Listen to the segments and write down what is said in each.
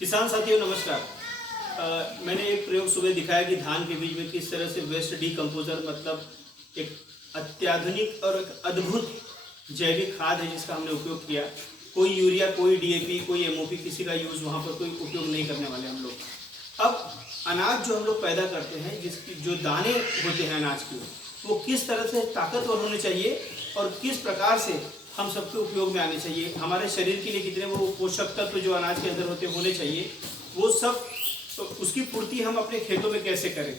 किसान साथियों नमस्कार। मैंने एक प्रयोग सुबह दिखाया कि धान के बीज में किस तरह से वेस्ट डीकम्पोजर मतलब एक अत्याधुनिक और एक अद्भुत जैविक खाद है जिसका हमने उपयोग किया। कोई यूरिया, कोई डीएपी, कोई एमओपी किसी का यूज़ वहाँ पर कोई उपयोग नहीं करने वाले हम लोग। अब अनाज जो हम लोग पैदा करते हैं, जिसकी जो दाने होते हैं अनाज के, वो किस तरह से ताकतवर होने चाहिए और किस प्रकार से हम सबके उपयोग में आने चाहिए, हमारे शरीर के लिए कितने वो पोषक तत्व जो अनाज के अंदर होने चाहिए, वो सब तो उसकी पूर्ति हम अपने खेतों में कैसे करें।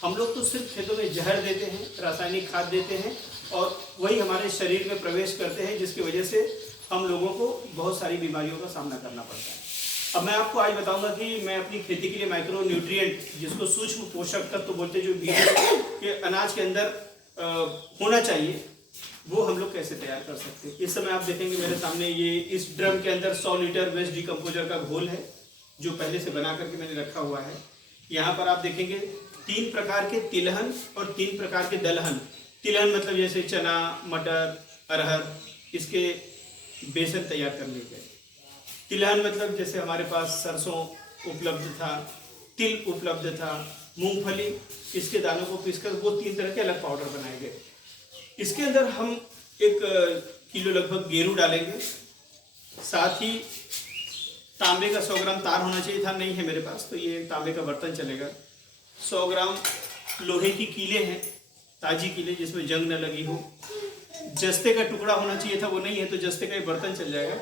हम लोग तो सिर्फ खेतों में जहर देते हैं, रासायनिक खाद देते हैं और वही हमारे शरीर में प्रवेश करते हैं, जिसकी वजह से हम लोगों को बहुत सारी बीमारियों का सामना करना पड़ता है। अब मैं आपको आज बताऊंगा कि मैं अपनी खेती के लिए माइक्रो न्यूट्रिएंट, जिसको सूक्ष्म पोषक तत्व बोलते हैं, जो बीज के अनाज के अंदर होना चाहिए, वो हम लोग कैसे तैयार कर सकते हैं। इस समय आप देखेंगे मेरे सामने ये इस ड्रम के अंदर 100 लीटर वेस्ट डीकम्पोजर का घोल है, जो पहले से बना करके मैंने रखा हुआ है। यहाँ पर आप देखेंगे 3 प्रकार के तिलहन और 3 प्रकार के दलहन। तिलहन मतलब जैसे चना, मटर, अरहर, इसके बेसन तैयार कर लिए गए। तिलहन मतलब जैसे हमारे पास सरसों उपलब्ध था, तिल उपलब्ध था, मूंगफली, इसके दानों को पीसकर वो 3 तरह के अलग पाउडर बनाए गए। इसके अंदर हम 1 किलो लगभग गेरू डालेंगे, साथ ही तांबे का 100 ग्राम तार होना चाहिए था, नहीं है मेरे पास, तो ये तांबे का बर्तन चलेगा। 100 ग्राम लोहे की कीले हैं, ताजी कीले जिसमें जंग न लगी हो। जस्ते का टुकड़ा होना चाहिए था, वो नहीं है, तो जस्ते का एक बर्तन चल जाएगा।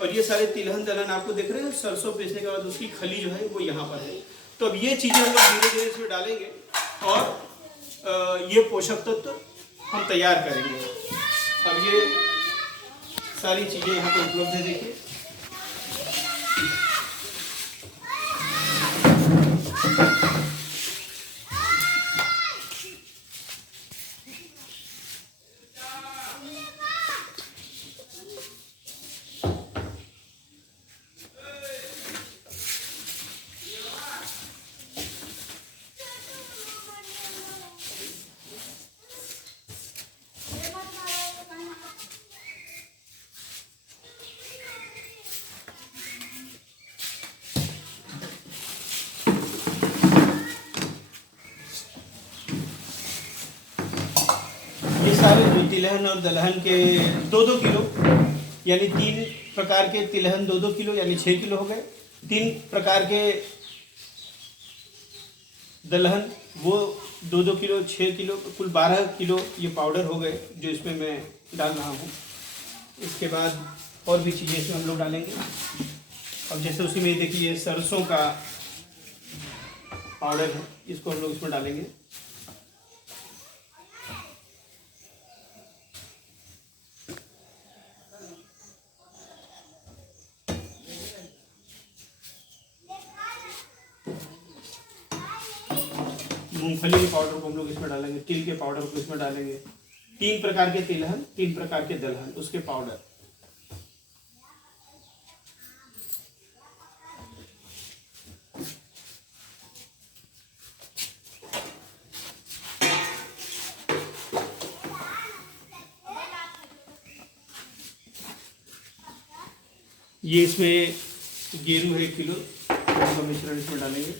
और ये सारे तिलहन दलहन आपको दिख रहे हैं, सरसों पीसने के बाद उसकी खली जो है वो यहाँ पर है। तो अब ये चीज़ें हम लोग धीरे धीरे इसमें डालेंगे और ये पोषक तत्व हम तैयार करेंगे। अब ये सारी चीज़ें यहाँ पर उपलब्ध है, देखिए। ये सारे जो तिलहन और दलहन के 2-2 किलो, यानी 3 प्रकार के तिलहन 2-2 किलो, यानी 6 किलो हो गए। 3 प्रकार के दलहन वो 2-2 किलो, 6 किलो, कुल 12 किलो ये पाउडर हो गए, जो इसमें मैं डाल रहा हूँ। इसके बाद और भी चीज़ें इसमें हम लोग डालेंगे। अब जैसे उसी में देखिए सरसों का पाउडर है, इसको हम लोग इसमें डालेंगे। मूंगफली के पाउडर को हम लोग इसमें डालेंगे, तिल के पाउडर को इसमें डालेंगे। 3 प्रकार के तिलहन, 3 प्रकार के दलहन, उसके पाउडर। ये इसमें गेरू है 1 किलो, इसका मिश्रण इसमें डालेंगे।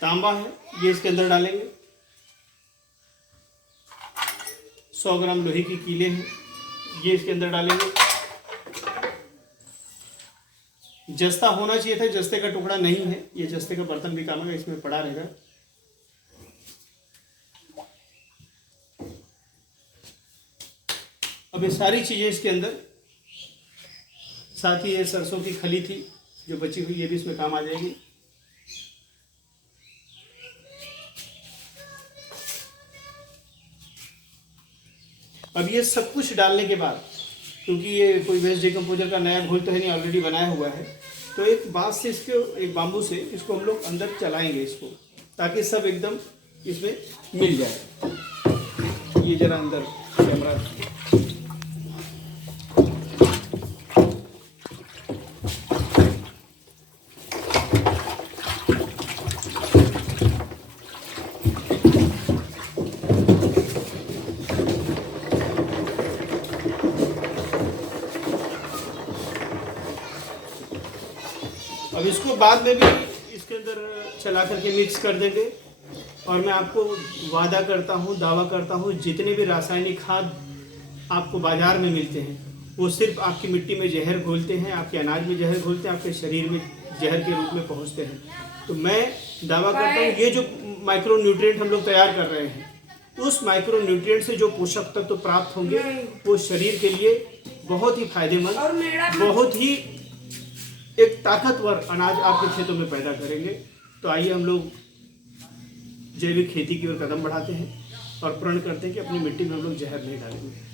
तांबा है, ये इसके अंदर डालेंगे। 100 ग्राम लोहे की कीले हैं, ये इसके अंदर डालेंगे। जस्ता होना चाहिए था, जस्ते का टुकड़ा नहीं है, ये जस्ते का बर्तन भी काम आएगा, इसमें पड़ा रहेगा। अब ये सारी चीज़ें इसके अंदर, साथ ही ये सरसों की खली थी जो बची हुई, ये भी इसमें काम आ जाएगी। अब ये सब कुछ डालने के बाद, क्योंकि ये कोई वेस्ट डीकम्पोजर का नया घोल तो है नहीं, ऑलरेडी बनाया हुआ है, तो एक बांस से इसके, एक बाम्बू से इसको हम लोग अंदर चलाएंगे इसको, ताकि सब एकदम इसमें मिल जाए। ये जरा अंदर कैमरा, अब इसको बाद में भी इसके अंदर चला करके मिक्स कर देंगे। और मैं आपको वादा करता हूँ, दावा करता हूँ, जितने भी रासायनिक खाद आपको बाजार में मिलते हैं वो सिर्फ आपकी मिट्टी में जहर घोलते हैं, आपके अनाज में जहर घोलते हैं, आपके शरीर में जहर के रूप में पहुँचते हैं। तो मैं दावा करता हूँ ये जो माइक्रो न्यूट्रिएंट हम लोग तैयार कर रहे हैं, उस माइक्रो न्यूट्रिएंट से जो पोषक तत्व प्राप्त होंगे वो शरीर के लिए बहुत ही फायदेमंद, बहुत ही एक ताकतवर अनाज आपके खेतों में पैदा करेंगे। तो आइए हम लोग जैविक खेती की ओर कदम बढ़ाते हैं और प्रण करते हैं कि अपनी मिट्टी में हम लोग जहर नहीं डालेंगे।